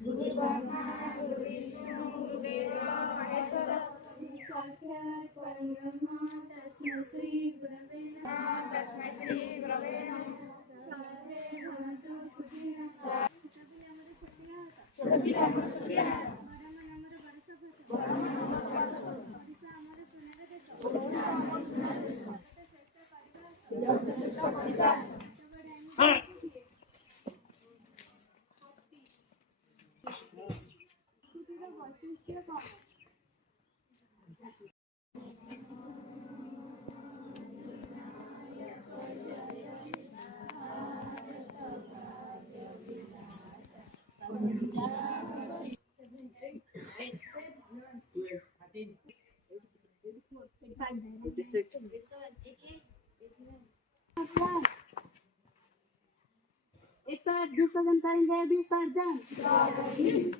गुरुर्ब्रह्मा गुरुर्विष्णू गुरुदेवो महेश्वरः साक्षात् परब्रह्म तस्मै श्री गुरवे नमः तस्मै श्री गुरवे नमः सर्वे भवन्तु सुखिनः सभी हमारे छुट्टियां हैं एक साथ विसर्जन करेंगे विसर्जन